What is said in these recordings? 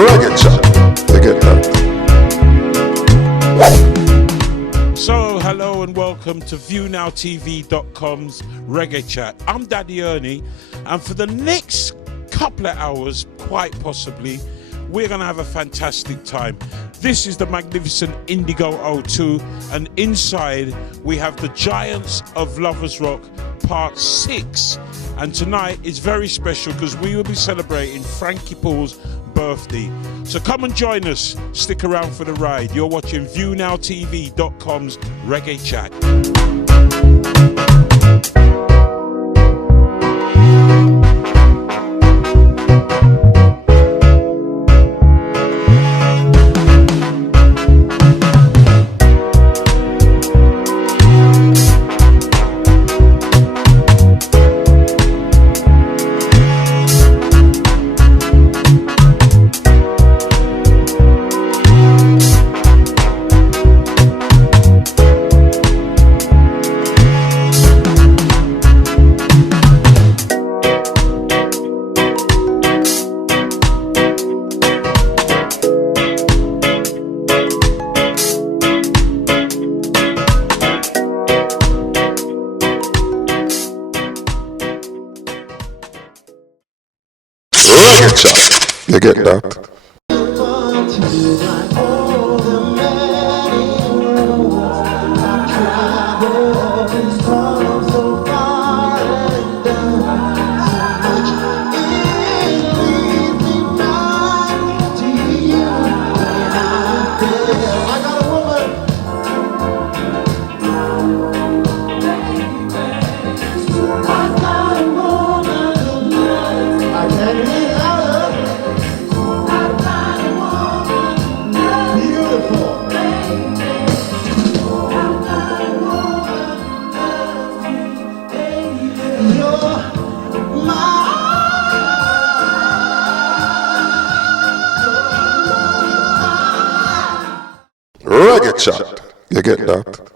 Reggae chat. You get that? So, hello and welcome to ViewNowTv.com's Reggae Chat. I'm Daddy Ernie, and for the next couple of hours, quite possibly, we're going to have a fantastic time. This is the magnificent Indigo O2, and inside we have the Giants of Lovers Rock Part 6. And tonight is very special because we will be celebrating Frankie Paul's birthday. So come and join us. Stick around for the ride. You're watching ViewNowTv.com's Reggae Chat. You get that? Reggae chat. You get that?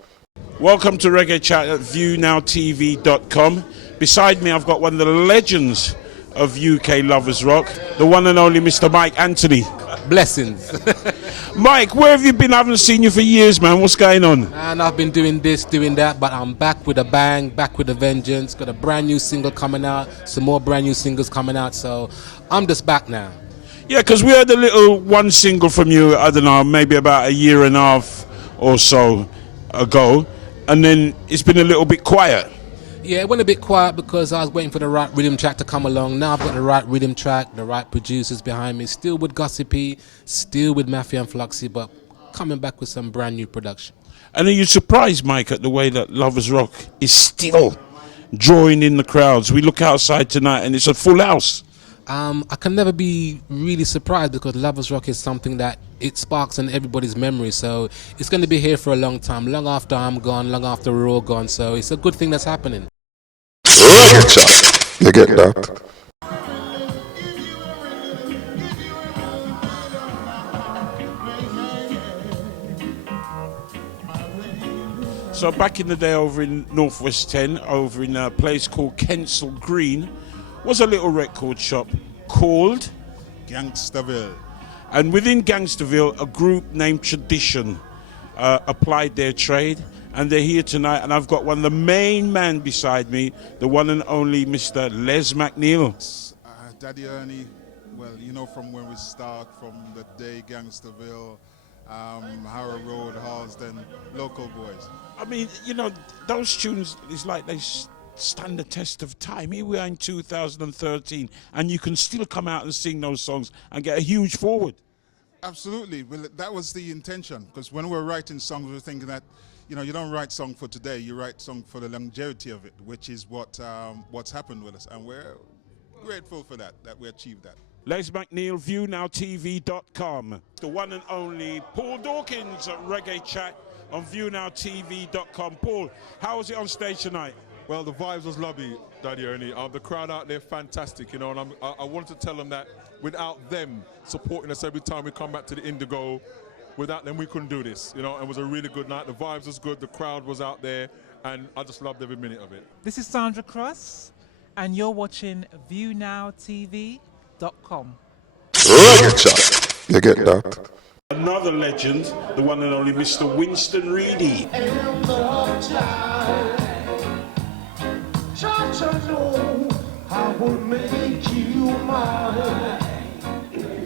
Welcome to Reggae Chat at ViewNowTv.com. Beside me, I've got one of the legends of UK Lovers Rock, the one and only Mr. Mike Anthony. Blessings. Mike, where have you been? I haven't seen you for years, man. What's going on? And I've been doing this, doing that, but I'm back with a bang, back with a vengeance. Got a brand new single coming out, some more brand new singles coming out, so I'm just back now. Yeah, because we heard a little one single from you, I don't know, maybe about a year and a half or so ago, and then it's been a little bit quiet. Yeah, it went a bit quiet because I was waiting for the right rhythm track to come along. Now I've got the right rhythm track, the right producers behind me, still with Gossipy, still with Mafia and Fluxy, but coming back with some brand new production. And are you surprised, Mike, at the way that Lovers Rock is still drawing in the crowds? We look outside tonight and it's a full house. I can never be really surprised because Lovers Rock is something that it sparks in everybody's memory, so it's going to be here for a long time, long after I'm gone, long after we're all gone, so it's a good thing that's happening. Reggae chat. You get that? So back in the day over in Northwest 10, over in a place called Kensal Green, was a little record shop called Gangsterville. And within Gangsterville, a group named Tradition applied their trade, and they're here tonight, and I've got one of the main men beside me, the one and only Mr. Les McNeil. Daddy Ernie, well, you know, from when we start, from the day Gangsterville, Harrow Road, Halsden, Local Boys. I mean, you know, those tunes, it's like they stand the test of time. Here we are in 2013, and you can still come out and sing those songs and get a huge forward. Absolutely. Well, that was the intention, because when we were writing songs, we were thinking that, you know, you don't write song for today, you write song for the longevity of it, which is what's happened with us, and we're grateful for that we achieved that. Les McNeil, ViewNowTv.com. The one and only Paul Dawkins at Reggae Chat on ViewNowTv.com. Paul, how was it on stage tonight? Well, the vibes was lovely, Daddy Ernie. The crowd out there, fantastic, you know, and I wanted to tell them that without them supporting us every time we come back to the Indigo, without them we couldn't do this, you know. It was a really good night. The vibes was good, the crowd was out there, and I just loved every minute of it. This is Sandra Cross, and you're watching ViewNowTv.com. Reggae chat. You get that? Another legend, the one and only Mr. Winston Reedy.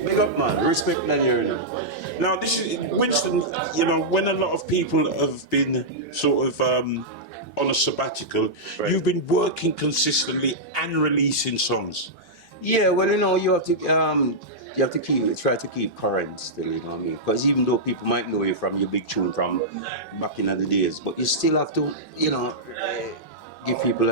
Big up, man. Respect that Ernie. Now, this is Winston. You know, when a lot of people have been sort of on a sabbatical, Right. you've been working consistently and releasing songs. Yeah, well, you know, you have to try to keep current still, you know what I mean? Because even though people might know you from your big tune from back in the days, but you still have to, you know, give people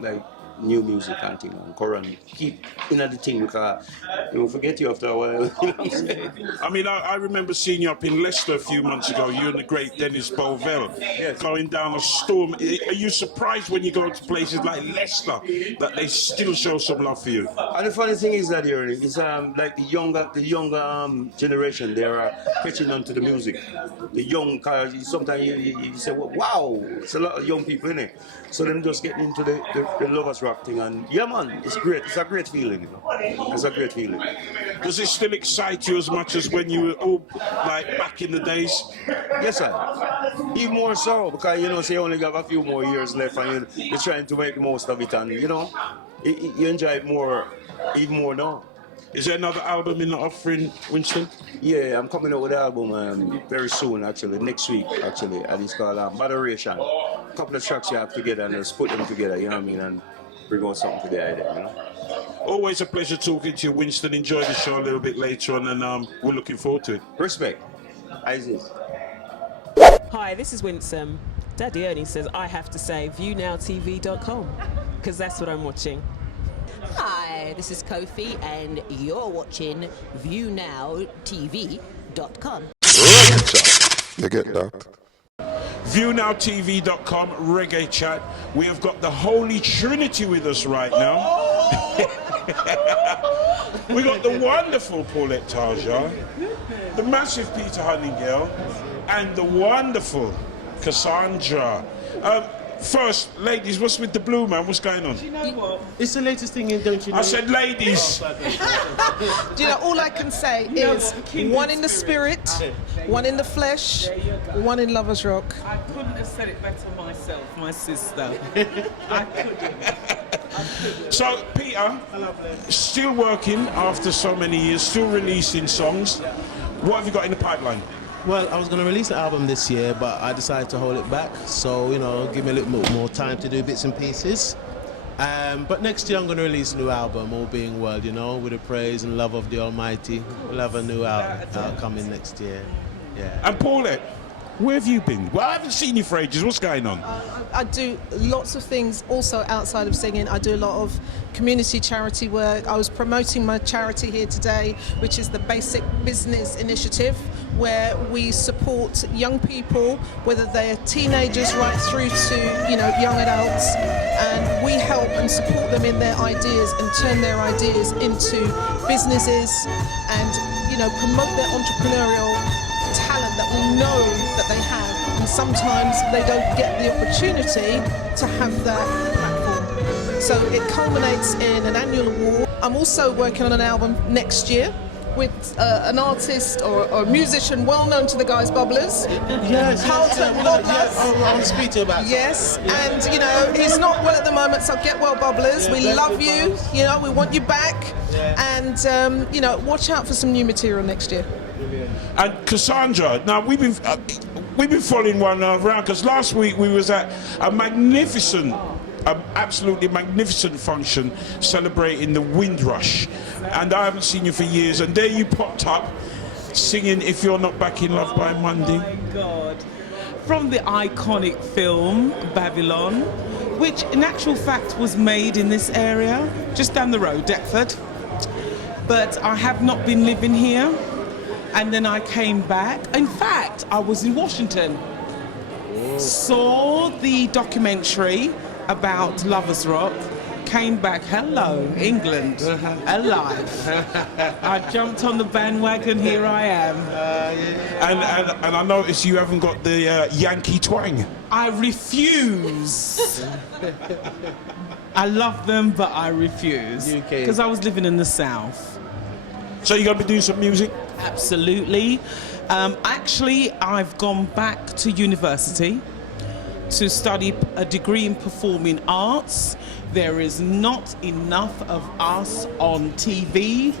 like new music and thing and current. Keep the thing because you will forget you after a while. You know what I'm saying? I mean, I remember seeing you up in Leicester a few months ago, you and the great Dennis Bovell, Yes. going down a storm. Are you surprised when you go to places like Leicester that they still show some love for you? And the funny thing is that Ernie, it's like the younger generation, they are catching on to the music. The young cars, sometimes you say, well, wow, it's a lot of young people in it. So them just getting into the lovers rock thing, and yeah, man, it's great. It's a great feeling, you know. It's a great feeling. Does it still excite you as much as when you were all like back in the days? Yes, sir. Even more so, because you know, say you only got a few more years left, and you're trying to make the most of it, and you know, you enjoy it more, even more now. Is there another album in the offering, Winston? Yeah, I'm coming out with an album very soon, actually, next week, actually, and it's called Moderation. A couple of tracks you have together and just put them together, you know what I mean, and bring out something to the idea, you know. Always a pleasure talking to you, Winston. Enjoy the show a little bit later on, and we're looking forward to it. Respect. Isaac. Hi, this is Winston. Daddy Ernie says I have to say ViewNowTv.com because that's what I'm watching. Hi, this is Kofi, and you're watching ViewNowTv.com. Reggae chat. You get that? ViewNowTv.com, Reggae Chat. We have got the Holy Trinity with us right now. We got the wonderful Paulette Taja, the massive Peter Huntingale, and the wonderful Cassandra. First, ladies, what's with the blue, man? What's going on? You know what? It's the latest thing in, don't you know? I said ladies. Do you know, all I can say is one in the spirit, one in the flesh, one in Lovers Rock. I couldn't have said it better myself, my sister. I couldn't. So, Peter, still working after so many years, still releasing songs. What have you got in the pipeline? Well, I was going to release an album this year, but I decided to hold it back. So, you know, give me a little more time to do bits and pieces. But next year I'm going to release a new album, all being well, you know, with the praise and love of the Almighty. We'll have a new album coming next year. Yeah. And Paulette, where have you been? Well, I haven't seen you for ages. What's going on? I do lots of things also outside of singing. I do a lot of community charity work. I was promoting my charity here today, which is the Basic Business Initiative, where we support young people, whether they're teenagers right through to, you know, young adults, and we help and support them in their ideas and turn their ideas into businesses and, you know, promote their entrepreneurial talent that we know that they have, and sometimes they don't get the opportunity to have that platform. So it culminates in an annual award. I'm also working on an album next year with an artist or a musician well known to the guys Bubblers. Yes, Carlton I want to speak to you about Yes, and you know, he's not well at the moment, so get well, Bubblers. Yeah, we bless love you, you, Bubblers. you know, we want you back, and you know, watch out for some new material next year. And Cassandra, now we've been following one around because last week we was at a magnificent, absolutely magnificent function celebrating the Windrush, and I haven't seen you for years, and there you popped up singing "If You're Not Back in Love by Monday." Oh my God. From the iconic film Babylon, which in actual fact was made in this area, just down the road, Deptford. But I have not been living here. And then I came back. In fact, I was in Washington. Saw the documentary about Lovers Rock. Came back, hello, England, alive. I jumped on the bandwagon, here I am. And I noticed you haven't got the Yankee twang. I refuse. I love them, but I refuse. Because I was living in the South. So you're going to be doing some music? Absolutely. Actually, I've gone back to university to study a degree in performing arts. There is not enough of us on TV,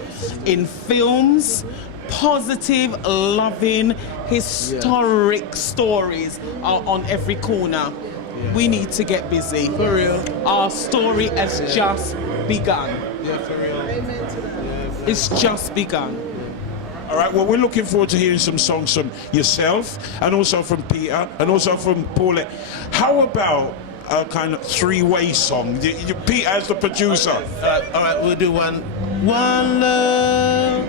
in films. Positive, loving, historic stories are on every corner. We need to get busy. For real. Our story has just begun. Yeah, for real. Amen to that. It's just begun. All right, well, we're looking forward to hearing some songs from yourself and also from Peter and also from Paulette. How about a kind of three-way song? Peter as the producer. All right, we'll do one. One love,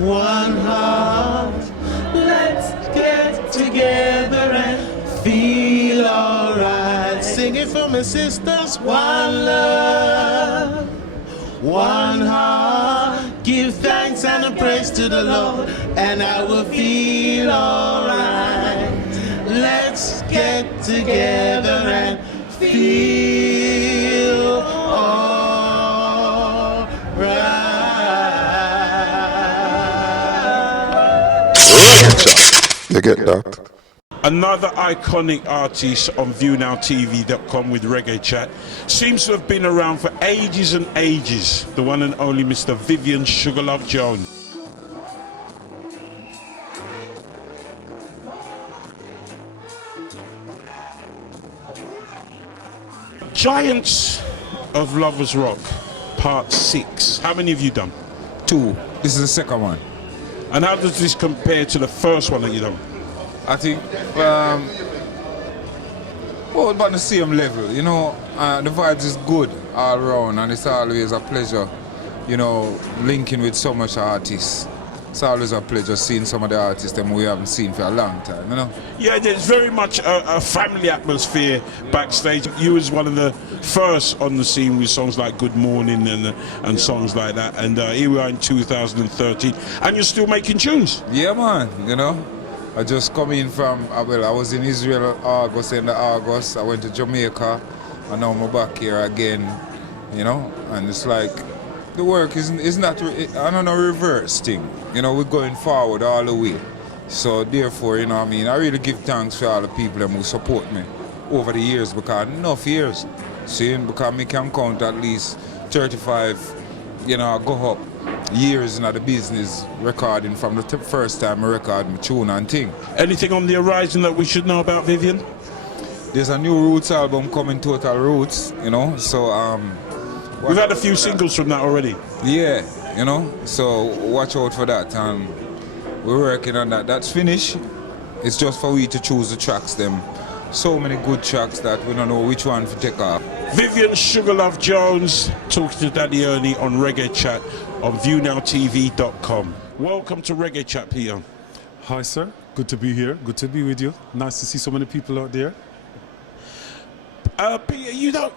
one heart. Let's get together and feel alright. Sing it for my sisters. One love, one heart. Give thanks and a praise to the Lord, and I will feel alright. Let's get together and feel alright. You get that? Another iconic artist on ViewNowTv.com with Reggae Chat seems to have been around for ages and ages. The one and only Mr. Vivian Sugarlove Jones. Giants of Lovers Rock, Part 6. How many have you done? 2. This is the second one. And how does this compare to the first one that you done? I think, about the same level, you know, the vibes is good all around, and it's always a pleasure, you know, linking with so much artists. It's always a pleasure seeing some of the artists that we haven't seen for a long time, you know. Yeah, there's very much a family atmosphere backstage. You was one of the first on the scene with songs like Good Morning and songs like that, and here we are in 2013, and you're still making tunes. Yeah, man, you know. I just come in from, I was in Israel end of August, I went to Jamaica, and now I'm back here again, you know, and it's like, the work is not, I don't know, reverse thing, you know, we're going forward all the way. So therefore, you know what I mean, I really give thanks for all the people who support me over the years, because enough years, seeing, because I can count at least 35, you know, I go up years in the business recording from the first time I record my tune and thing. Anything on the horizon that we should know about, Vivian? There's a new Roots album coming, Total Roots, you know, so we've had a few singles from that already. Yeah, you know, so watch out for that, and we're working on that. That's finished. It's just for we to choose the tracks them. So many good tracks that we don't know which one to take off. Vivian Sugarlove Jones talking to Daddy Ernie on Reggae Chat on ViewNowTv.com. Welcome to Reggae Chat, Peter. Hi, sir. Good to be here. Good to be with you. Nice to see so many people out there. Peter,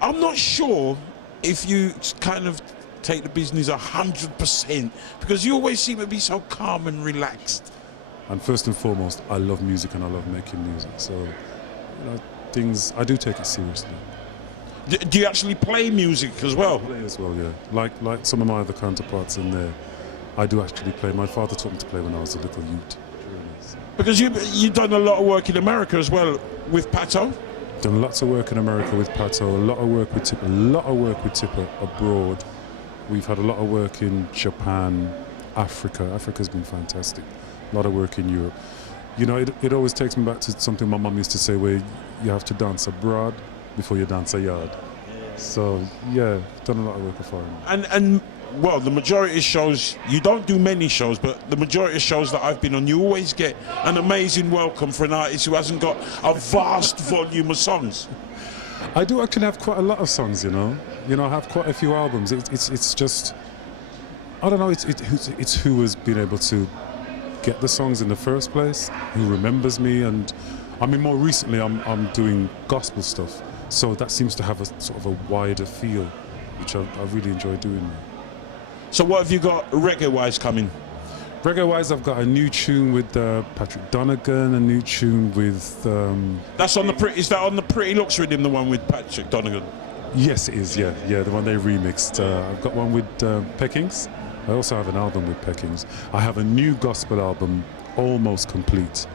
I'm not sure if you kind of take the business 100%, because you always seem to be so calm and relaxed. And first and foremost, I love music and I love making music. So, you know, things, I do take it seriously. Do you actually play music as well? I play as well, yeah. Like some of my other counterparts in there, I do actually play. My father taught me to play when I was a little youth. Because you've done a lot of work in America as well with Pato. Done lots of work in America with Pato, a lot of work with Tipper abroad. We've had a lot of work in Japan, Africa. Africa's been fantastic. A lot of work in Europe. You know, it always takes me back to something my mum used to say, where you have to dance abroad before you dance a yard. So yeah, done a lot of work for foreign. And well, the majority of shows, you don't do many shows, but the majority of shows that I've been on, you always get an amazing welcome for an artist who hasn't got a vast volume of songs. I do actually have quite a lot of songs, you know. You know, I have quite a few albums. It's just, I don't know, it's who has been able to get the songs in the first place, who remembers me, and I mean, more recently I'm doing gospel stuff, so that seems to have a sort of a wider feel, which I really enjoy doing. So what have you got reggae-wise coming? Reggae-wise, I've got a new tune with Patrick Donegan, a new tune with... That's on the is that on the Pretty Looks rhythm, the one with Patrick Donegan? Yes, it is, yeah, the one they remixed. I've got one with Peckings, I also have an album with Peckings. I have a new gospel album almost complete.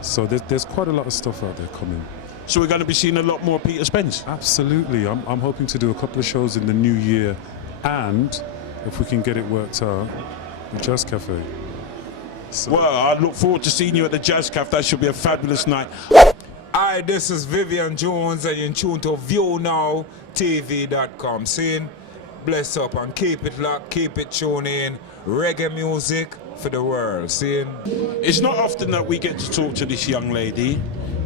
So there's quite a lot of stuff out there coming. So we're going to be seeing a lot more Peter Spence? Absolutely. I'm hoping to do a couple of shows in the new year, and if we can get it worked out, the Jazz Cafe. So. Well, I look forward to seeing you at the Jazz Cafe. That should be a fabulous night. Hi, this is Vivian Jones, and you're in tune to ViewNowTv.com. Saying bless up and keep it locked, keep it tuned in. Reggae music for the world. Saying it's not often that we get to talk to this young lady.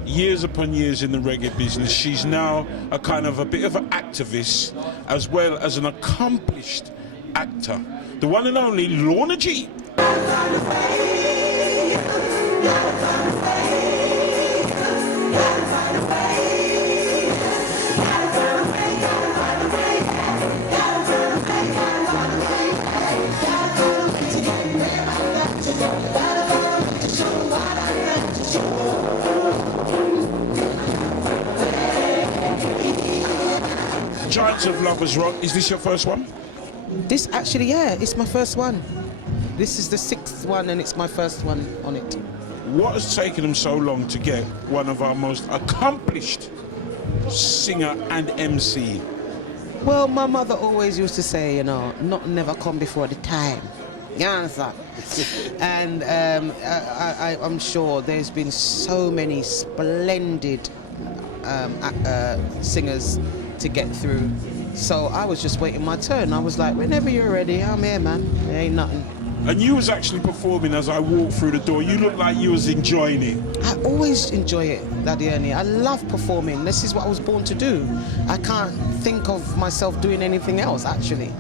Years upon years in the reggae business, she's now a kind of a bit of an activist as well as an accomplished actor. The one and only Lorna Gee. Giants of Lovers Rock, is this your first one? This actually, yeah, it's my first one. This is the 6th one and it's my first one on it. What has taken them so long to get one of our most accomplished singer and MC? Well, my mother always used to say, you know, not never come before the time. You understand? And I'm sure there's been so many splendid singers to get through. So I was just waiting my turn. I was like, whenever you're ready, I'm here, man. There ain't nothing. And you was actually performing as I walked through the door. You looked like you was enjoying it. I always enjoy it, Daddy Ernie. I love performing. This is what I was born to do. I can't think of myself doing anything else, actually.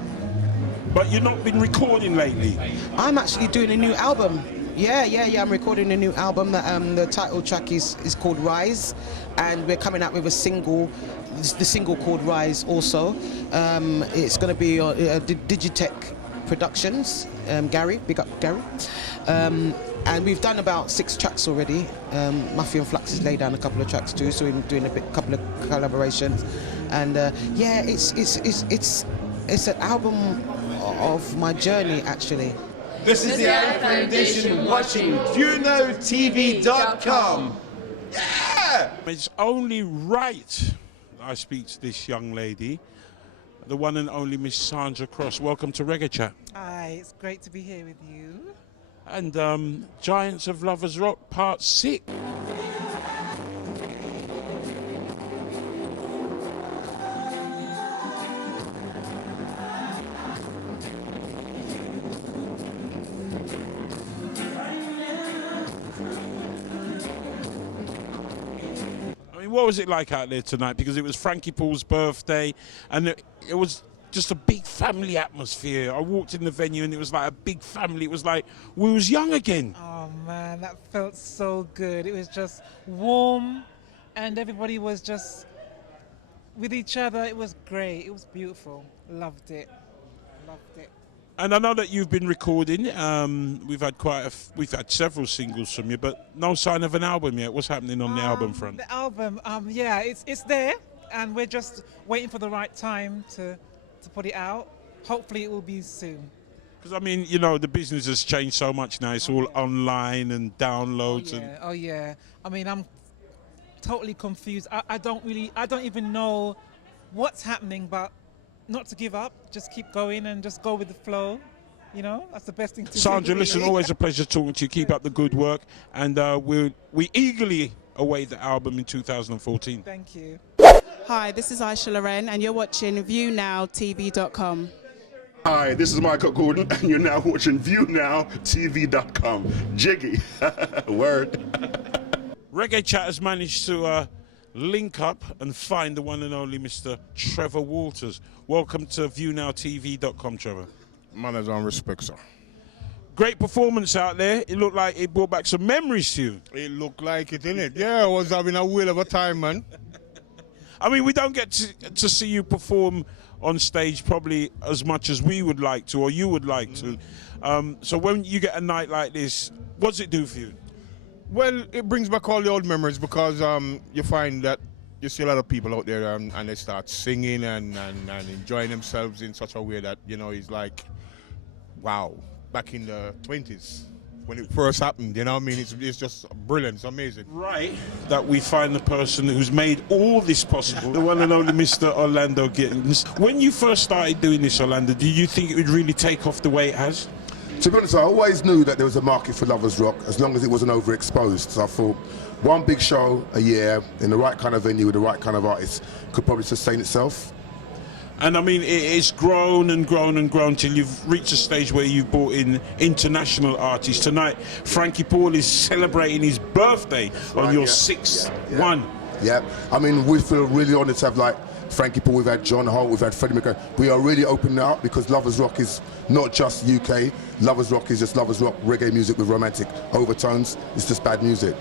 But you've not been recording lately? I'm actually doing a new album. Yeah, I'm recording a new album. The title track is called Rise, and we're coming out with a single, the single called Rise also. It's going to be Digitech Productions, Gary, big up Gary. And we've done about 6 tracks already. Mafia and Flux has laid down a couple of tracks too, so we're doing a couple of collaborations. And yeah, it's an album of my journey, actually. This is the Eye Foundation watching ViewNowTv.com. Yeah! It's only right I speak to this young lady, the one and only Miss Sandra Cross. Welcome to Reggae Chat. Hi, it's great to be here with you. And Giants of Lovers Rock Part 6. What was it like out there tonight? Because it was Frankie Paul's birthday, and it was just a big family atmosphere. I walked in the venue and it was like a big family. It was like we was young again. Oh man, that felt so good. It was just warm, and everybody was just with each other. It was great. It was beautiful. Loved it. Loved it. And I know that you've been recording. We've had several singles from you, but no sign of an album yet. What's happening on the album front? The album, yeah, it's there, and we're just waiting for the right time to put it out. Hopefully, it will be soon. Because I mean, you know, the business has changed so much now. It's all online and downloads. Oh yeah. I mean, I'm totally confused. I don't even know what's happening, but. Not to give up, just keep going and just go with the flow. You know, that's the best thing to do. Sandra, listen, always a pleasure talking to you. Keep up the good work, and we eagerly await the album in 2014. Thank you. Hi, this is Aisha Loren, and you're watching ViewNowTv.com. Hi, this is Michael Gordon, and you're now watching ViewNowTv.com. Jiggy. Word. Reggae Chat has managed to link up and find the one and only Mr. Trevor Walters. Welcome to ViewNowTv.com, Trevor. Manners and respect, sir. Great performance out there. It looked like it brought back some memories to you. It looked like it, didn't it? Yeah, I was having a whale of a time, man. I mean, we don't get to see you perform on stage probably as much as we would like to, or you would like to. So when you get a night like this, what does it do for you? Well, it brings back all the old memories because you find that you see a lot of people out there and they start singing and enjoying themselves in such a way that, you know, it's like wow, back in the 20s. When it first happened, you know what I mean? It's just brilliant, it's amazing. Right, that we find the person who's made all this possible, the one and only Mr. Orlando Gittins. When you first started doing this, Orlando, did you think it would really take off the way it has? To be honest, I always knew that there was a market for lovers rock as long as it wasn't overexposed. So I thought one big show a year in the right kind of venue with the right kind of artists could probably sustain itself. And I mean, it's grown and grown and grown till you've reached a stage where you've brought in international artists. Tonight, Frankie Paul is celebrating his birthday on your 6th one. Yeah, I mean, we feel really honoured to have like Frankie Paul, we've had John Holt, we've had Freddie McGregor. We are really opening up because lovers rock is not just UK. Lovers rock is just lovers rock, reggae music with romantic overtones. It's just bad music.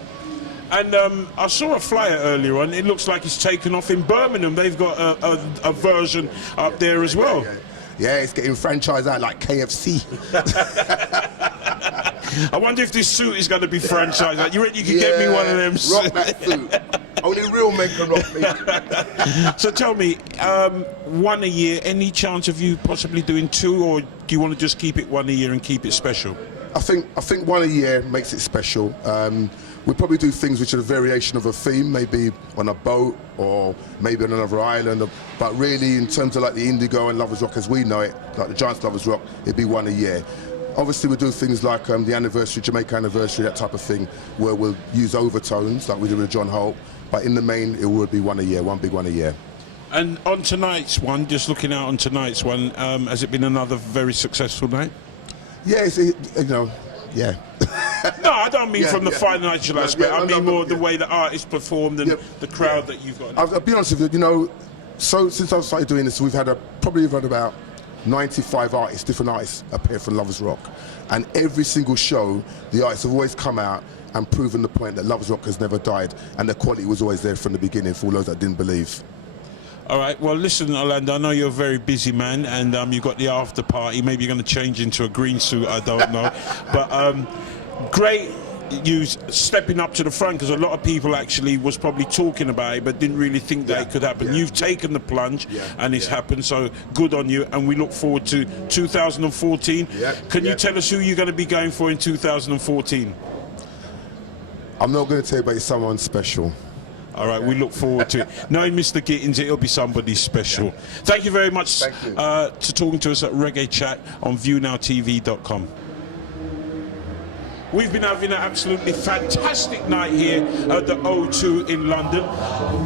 And I saw a flyer earlier on. It looks like it's taken off in Birmingham. They've got a version up there as well. Yeah, it's getting franchised out like KFC. I wonder if this suit is going to be franchised out. You reckon you can get me one of them suits? Rock that suit. Only real men can rock me. So tell me, one a year, any chance of you possibly doing two, or do you want to just keep it one a year and keep it special? I think one a year makes it special. We probably do things which are a variation of a theme, maybe on a boat or maybe on another island. But really, in terms of like the Indigo and Lovers Rock as we know it, like the Giants Lovers Rock, it'd be one a year. Obviously, we do things like the anniversary, Jamaica anniversary, that type of thing, where we'll use overtones like we did with John Holt. But in the main, it would be one a year, one big one a year. And on tonight's one, just looking out on tonight's one, has it been another very successful night? Yeah, yeah. No, I don't mean from the financial aspect. I mean more the way the artists performed and the crowd that you've got. I'll be honest with you, so since I've started doing this, we've had probably had about 95 artists, different artists appear for Lovers Rock. And every single show, the artists have always come out and proven the point that Lovers Rock has never died, and the quality was always there from the beginning for all those that didn't believe. All right, well, listen, Orlando, I know you're a very busy man, and you've got the after party. Maybe you're going to change into a green suit, I don't know. But great you stepping up to the front, because a lot of people actually was probably talking about it but didn't really think that it could happen. You've taken the plunge, and it's happened, so good on you, and we look forward to 2014. Can you tell us who you're going to be going for in 2014? I'm not going to tell you, but it's someone special. All right, we look forward to it. Knowing Mr. Gittins, it'll be somebody special. Thank you very much to talking to us at Reggae Chat on ViewNowTv.com. We've been having an absolutely fantastic night here at the O2 in London.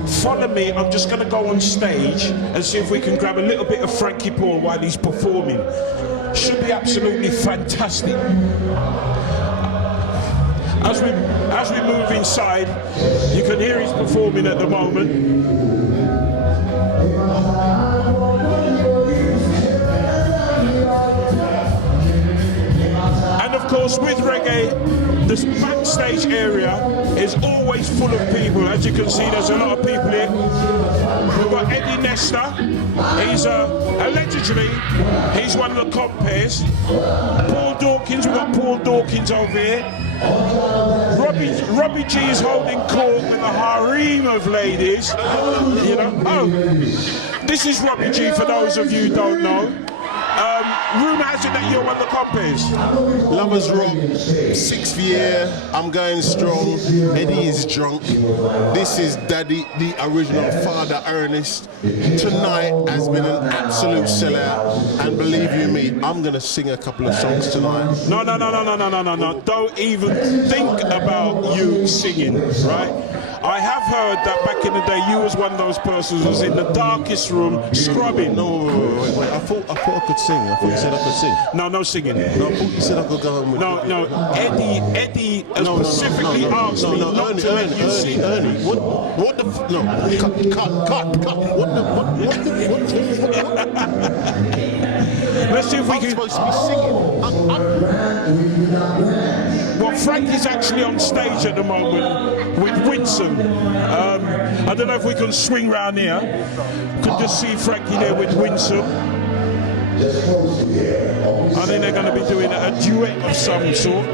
Follow me, I'm just going to go on stage and see if we can grab a little bit of Frankie Paul while he's performing. Should be absolutely fantastic. As we move inside, you can hear he's performing at the moment. And of course, with reggae, this backstage area is always full of people. As you can see, there's a lot of people here. We've got Eddie Nesta. He's allegedly, he's one of the compares. Paul Dawkins, we've got Paul Dawkins over here. Robbie Gee is holding court with a harem of ladies. This is Robbie Gee for those of you who don't know. Rumour has it that you're one of the compares. Lovers Rock, 6th year, I'm going strong. Eddie is drunk. This is Daddy, the original Father Ernest. Tonight has been an absolute sellout, and believe you me, I'm going to sing a couple of songs tonight. No. Don't even think about you singing, right? I have heard that back in the day you was one of those persons who was in the darkest room scrubbing. No, wait. I thought I could sing. I thought you said I could sing. No singing. No, I thought you said I could go home with Eddie specifically asked me not to let you sing. Ernie, what the cut. Let's see if we can. I'm supposed to be singing. Well, Frankie's actually on stage at the moment with Winston. I don't know if we can swing round here. Could just see Frankie there with Winston. I think they're going to be doing a duet of some sort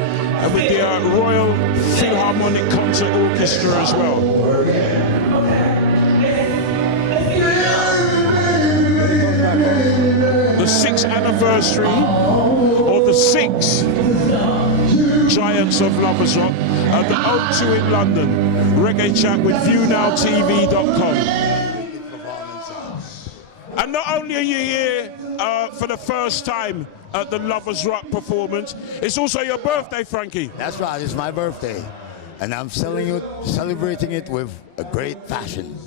with the Royal Philharmonic Concert Orchestra as well. The 6th anniversary of the number 6, Giants of Lovers Rock, at the O2 in London. Reggae Chat with ViewNowTv.com. And not only are you here for the first time at the Lovers Rock performance, it's also your birthday, Frankie. That's right, it's my birthday. And I'm celebrating it with a great fashion.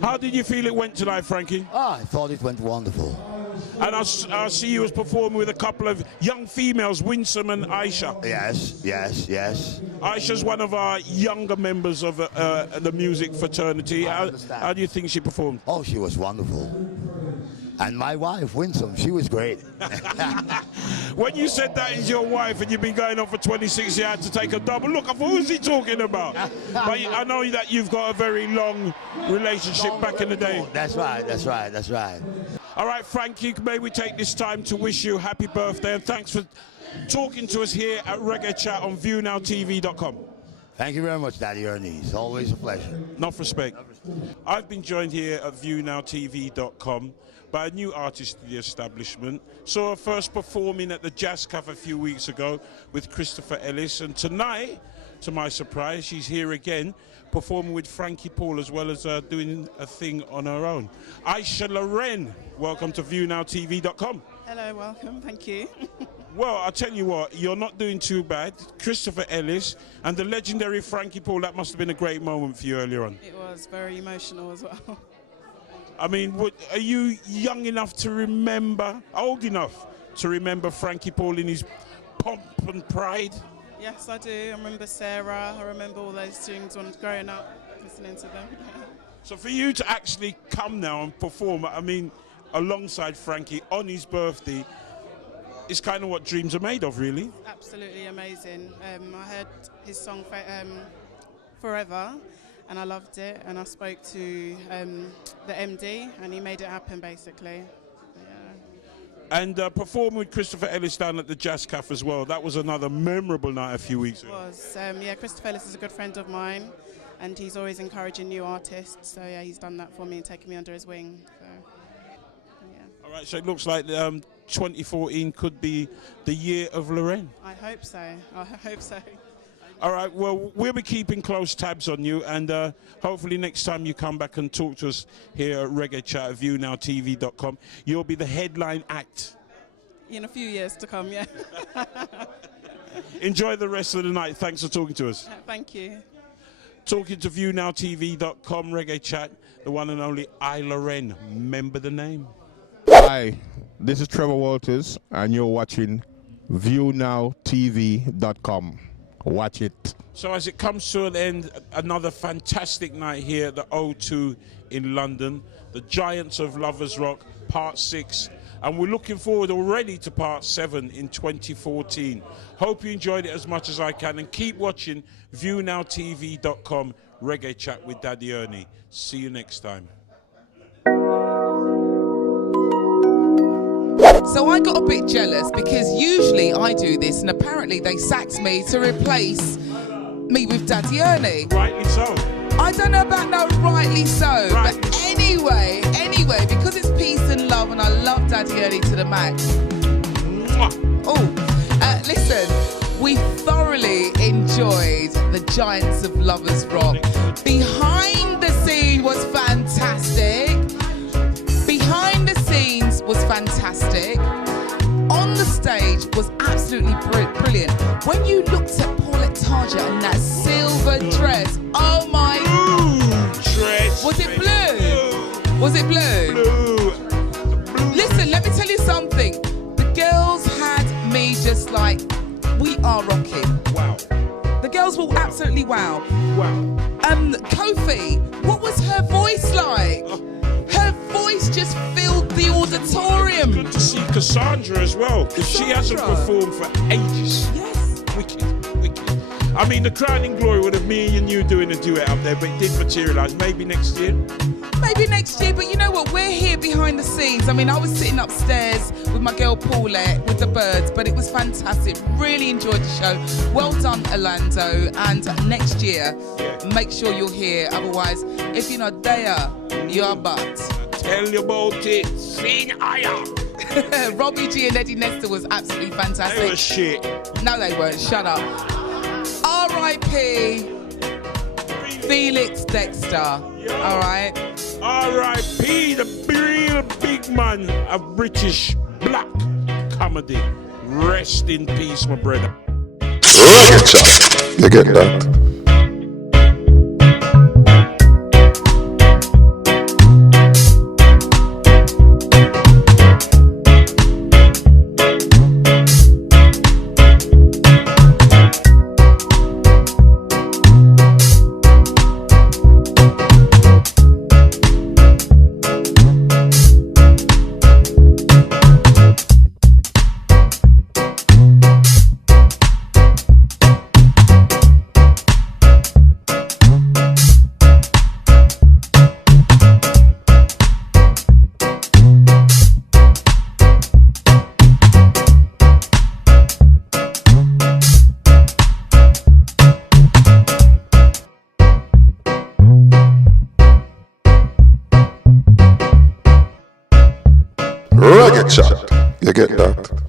How did you feel it went tonight, Frankie? I thought it went wonderful. And I see you was performing with a couple of young females, Winston and Aisha. Yes. Aisha's one of our younger members of the music fraternity. How do you think she performed? Oh, she was wonderful. And my wife, Winston, she was great. When you said that is your wife and you've been going on for 26 years, you had to take a double look. I thought, who's he talking about? But I know that you've got a very long relationship back in the day. That's right. All right, Frankie, may we take this time to wish you happy birthday, and thanks for talking to us here at Reggae Chat on ViewNowTv.com. Thank you very much, Daddy Ernie. It's always a pleasure. Enough respect. I've been joined here at ViewNowTv.com by a new artist to the establishment. Saw her first performing at the Jazz Cafe a few weeks ago with Christopher Ellis, and tonight, to my surprise, she's here again performing with Frankie Paul, as well as doing a thing on her own. Aisha Loren, welcome to ViewNowTv.com. Hello, welcome, thank you. Well, I'll tell you what, you're not doing too bad. Christopher Ellis and the legendary Frankie Paul, that must have been a great moment for you earlier on. It was very emotional as well. I mean, are you young enough to remember, old enough to remember Frankie Paul in his pomp and pride? Yes, I do. I remember Sarah. I remember all those tunes when I was growing up, listening to them. So for you to actually come now and perform, I mean, alongside Frankie on his birthday, is kind of what dreams are made of, really. Absolutely amazing. I heard his song Forever, and I loved it, and I spoke to the MD, and he made it happen, basically. And performing with Christopher Ellis down at the Jazz Cafe as well, that was another memorable night a few weeks ago. It was. Yeah, Christopher Ellis is a good friend of mine, and he's always encouraging new artists, so yeah, he's done that for me and taken me under his wing. So, yeah. All right, so it looks like 2014 could be the year of Loren. I hope so. I hope so. All right, well, we'll be keeping close tabs on you, and hopefully next time you come back and talk to us here at Reggae Chat at ViewNowTv.com, you'll be the headline act. In a few years to come, yeah. Enjoy the rest of the night. Thanks for talking to us. Thank you. Talking to ViewNowTv.com, Reggae Chat, the one and only I Loren. Remember the name? Hi, this is Trevor Walters, and you're watching ViewNowTv.com. Watch it. So as it comes to an end, another fantastic night here at the O2 in London, the Giants of Lovers Rock, Part 6. And we're looking forward already to Part 7 in 2014. Hope you enjoyed it as much as I can, and keep watching ViewNowTv.com, Reggae Chat with Daddy Ernie. See you next time. So I got a bit jealous because usually I do this, and apparently they sacked me to replace me with Daddy Ernie. Rightly so. I don't know about no rightly so, right. But anyway, because it's peace and love, and I love Daddy Ernie to the max. Listen, we thoroughly enjoyed the Giants of Lovers Rock. Behind the scene was fantastic. Behind the scenes was fantastic. On the stage was absolutely brilliant. When you looked at Paulette Tarja and that silver dress, oh my! Dress. Was it blue? Was it blue? Blue. Listen, let me tell you something. The girls had me just like, we are rocking. Wow. The girls were absolutely wow. Wow. Kofi, what was her voice like? Her voice just filled the auditorium. Good to see Cassandra as well, because she hasn't performed for ages. Yes. Wicked. I mean, the crowning glory would have me and you doing a duet up there, but it did materialise. Maybe next year. Maybe next year, but you know what? We're here behind the scenes. I mean, I was sitting upstairs with my girl Paulette with the birds, but it was fantastic. Really enjoyed the show. Well done, Orlando. And next year, make sure you're here. Otherwise, if you're not there, you're but. Tell you about it. Sing higher. Robbie G and Eddie Nestor was absolutely fantastic. They were shit. No, they weren't. Shut up. R.I.P. Felix Dexter. All right. R.I.P. the real big man of British black comedy. Rest in peace, my brother. Reggae chat. You get that? Reggae chat. You get that?